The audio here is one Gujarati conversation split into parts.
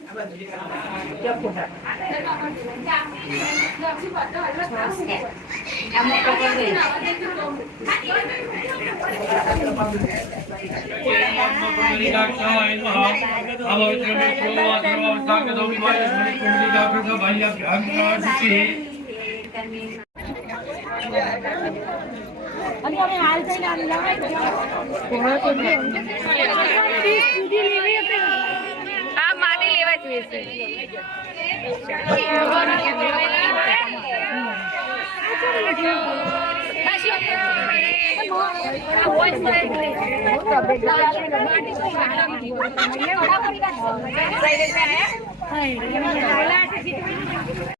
આ માટી લેવા જોઈએ છે માટી છે ને હવે ખાલી કરો હવે ખાલી કરો ખાલી કરી દો હવે ખાલી કરી દો આવો માટી આવી કરો તમે તારી નખા કરો ને ઉપર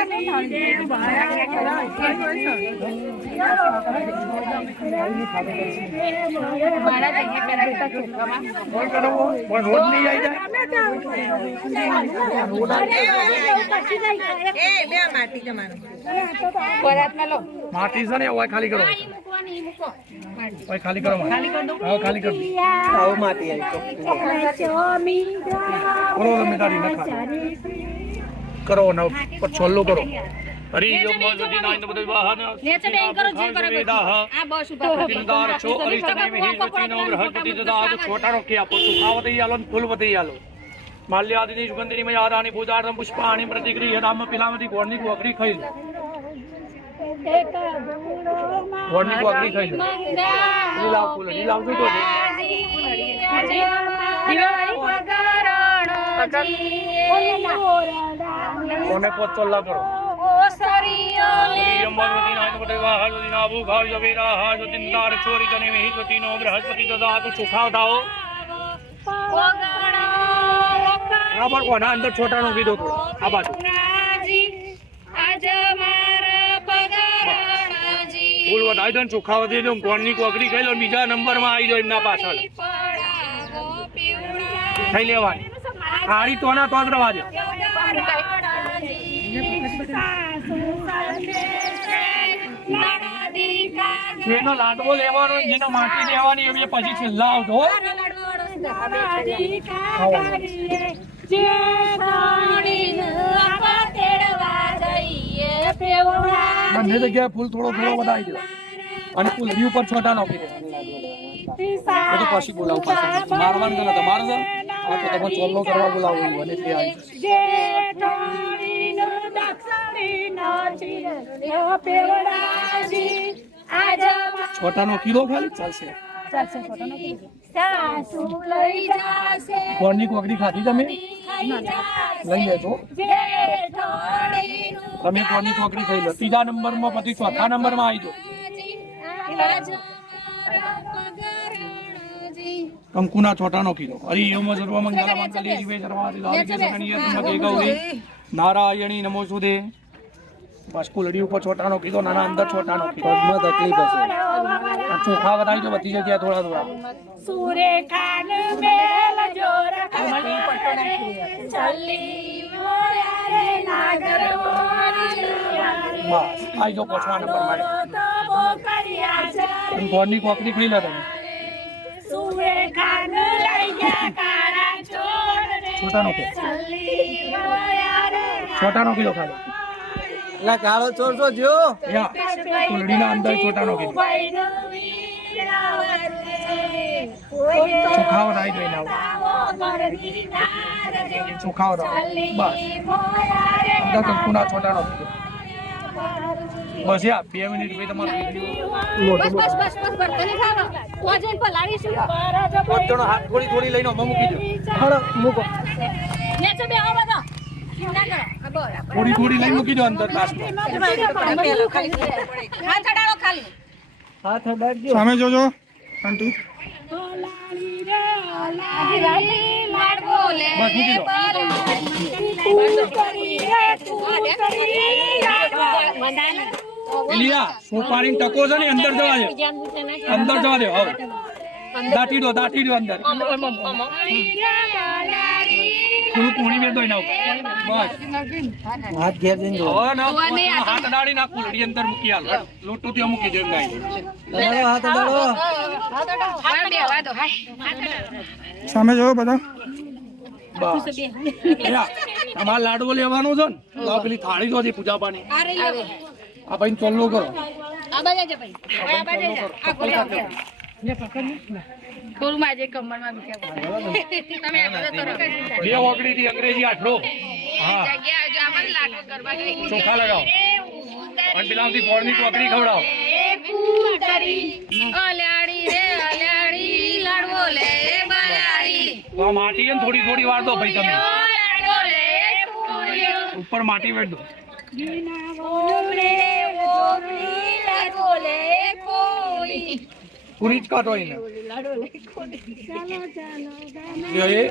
ઓમ ભગવતી નાયન બધું વાહન નેચર બેંક કરો જે કરો વેદાહ આ બસ ઉપર તિંદાર અને છોલ્લું કરો. માલ્યાદિની સુગંધિની મયાદાની પૂજાર્થમ પુષ્પાણી પ્રતિક્રિય રામ પિલામતી ગોળની કોકરી ખાઈ લો. ગોળની કોકરી ખાઈ લો. લીલાવ ફૂલ લીલાવ શું તો છે કોને પોત ચોલ્લા કરો? તને અંદર છોટાનો કીધો આ બાજુ. ફૂલ વધારી દો ચોખ્ખા વધી દો કોણની કોકરી ખાઈ લો બીજા નંબરમાં આવી જાઓ એમના પાછળ. ખાઈ લેવાની. હારી તો ના તો જ રવા દો જેનો લાડવો લેવાનો, જેનો માટી લેવાની એવી પછી છેલ્લા આવતો બંને જગ્યાએ ફૂલ થોડો થોડો વધારી દો. અને ફૂલડી ઉપર છોટા નાખી. દો એ પછી બોલાવું પાછું. મારવાનું તો નતો છે તમે ચોલ્લો કરવા બોલાવું. અને તે આવી છોટાનો કિલો ખાલી? ચાલશે. કોણની કોકડી ખાધી તમે? લઈ લેજો. તમે કોણની કોકડી ખાઈ લો. ત્રીજા નંબરમાં પછી ચોથા નંબરમાં આવી જાઓ. કંકુના છોટાનો કિલો. અરે ઓમ સર્વ મંગલ મંગલી જીવે તુમતે ગૌરી નારાયણી નમોસ્તુતે બસ કુલડી ઉપર છોટાનો કીધો નાના અંદર છોટાનો કિલો પગમાં તકલીફ હશે ચોખા વધારી દો બધી જગ્યાએ થોડા થોડા. સુરેખાન મેલ જોર ચલ્લી મોરારે નાગર મોરી બસ આવી જો પોચવા નંબર મારે. ગોળની કોકડી ખાઈ લો તમે. સુરેખાન લઈ ગયા કારા છોડ છોટાનો કે. ચલ્લી મોરારે છોટાનો કિલો ખાધો. એટલે કાળો ચોર છો જો કુલડીના અંદર છોટાનો કિલો. ભાઈનું વીરાવતે ચોખા વધારી દો એના ચોખા વધારો બસ. અંદર કંકુના છોટાનો કિલો. બસ યા બે મિનિટ પછી તમારું બસ બસ બસ બસ બસ. ખાવા વજન પર લાવીશું પાંચ જણો હાથ થોડી થોડી લઈને મૂકી દો. હાલો મૂકો નેચે બે આવો બધા. થોડી થોડી લઈને મૂકી દો અંદર હાથ અડાડજો. સામે જોજો આંટી. લાડ બોલે બસ મૂકી દો. તું કરી રે તું કરી એલિયા સોપારી ટકો છે ને અંદર જવા દે. અંદર જવા દે હવે. દાટી દો દાટી દો અંદર. થોડું પોણી મેં દો એના બસ. હાથ ઘેર જઈને જો ના હાથ અડાડી ના કુલડી અંદર મૂકી હાલ. લોટો ત્યાં મૂકી દે ગાય હાથ અડાડો. સામે જોવો બધા. તમારે લાડવો લેવાનો છે ને પેલી થાળી તો પૂજા પાણી આ ભાઈ ચોલ્લો કરો. આ બાજુ ભાઈ. આ બાજુ આ ખોલી આપજો. કમરમાં બીજા તમે આ બધો કરો બે ઓગળી થી અંગ્રેજી આટલો. હા. જગ્યા જો આપણને લાડુ કરવા ચોખા લગાવો. અને પેલાથી ગોળની ટોકરી ખવડાવો. અલ્યાડી રે અલ્યાડી લાડવો લે તો માટી છે થોડી થોડી વાર દો ભાઈ તમે. લાડવો લે પૂરીઓ ઉપર માટી વેડ દો. ઓમણે ઓમણી લાડવો લે કોઈ. પૂરી જ કાઢો એને.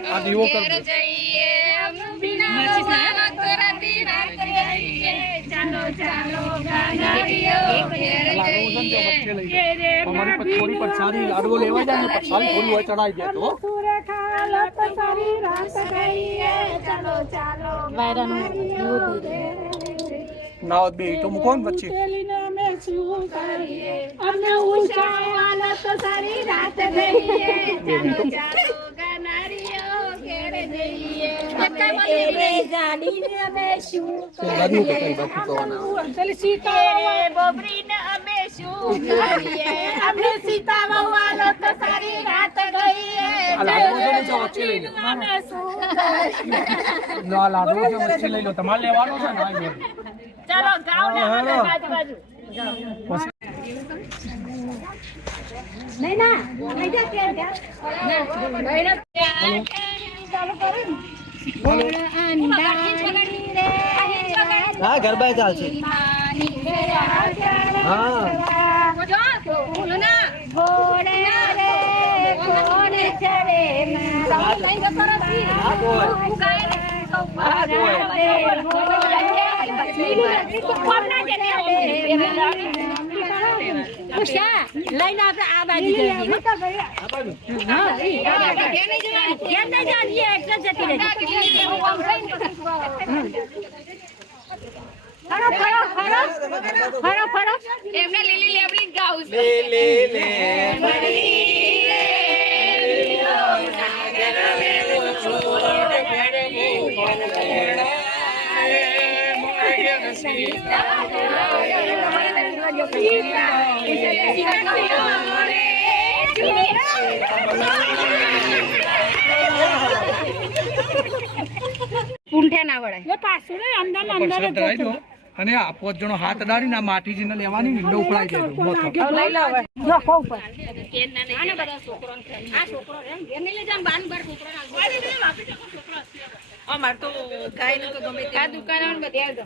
આ દીવો કર દો. જઈએ બિના નાનક રાતી રાત જઈએ ચાલો ચાલો ગાનારીઓ ઘેર લાડવો લેવા જાય ને પ્રસાદી થોડી હોય ચડાઈ દે તો. ના બે તો મૂકો ને વચ્ચે. અમને ઉછાળવાના તો સારી રાત ગઈએ ચાલો ચાલો ગાનારીઓ ઘેર જઈએ રે જાણીને અમે શું ગાદી ઉપર કઈ બબરીને અમે શું કરીએ અમને સીતા વાલો તો સારી રાત ગઈએ ને શું કરીએ? લાડવો છે વચ્ચે લઈ લો. તમારે લેવાનો છે ને? ચાલો ગાઓ ને બાજુ બાજુ. હા ગરબા ચાલશે હા. ઉષા લઈને આપણે આ બાજુ જઈએ કેમ નહીં જાણીએ એટલે જતી રહી ફરો ફરો ફરો ફરો ફરો એમને લીલી લેબડી ગાઉં લે લે લે ના અને આ પોત જણો હાથ અડાડીને આ માટી જેને લેવાની ને ઉપડાઈ દેજો ઊભો થો. આ દુકાન બધી આવજો લે પચાસ લઈ લેજો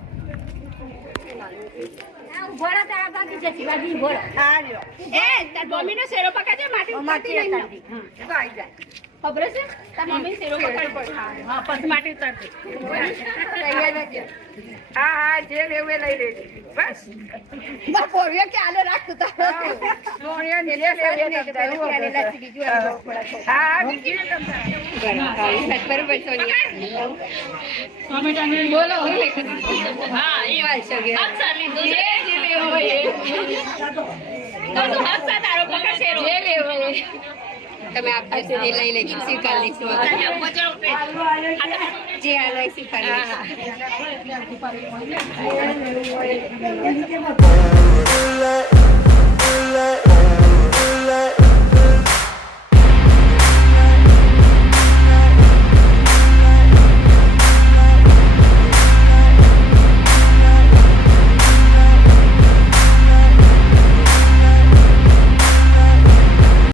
એ તાર મમ્મી નો શેરો પકડજે માટી માટી લઈ નાખી ખબર છે? તાર મમ્મી શેરો પકડ. હા પછી માટી ઉતારતી હા હા જે લેવું લઈ લેજે. બસ. બસ પોરિયો કે આલે રાખતું તા પોરિયો ને લે લે લે કે બીજું હા હા બીજું બરોબર સોનિયા. બોલો હું લેખન હા એ વાત છે. કે હાથ સાર જે જે લેવો હોય તો હાથ તારો પકડ શેરો. જે લેવો હોય તમે આપતા છે એ લઈ લઈ સ્વીકાર લઈશું જે આ લઈ સ્વીકાર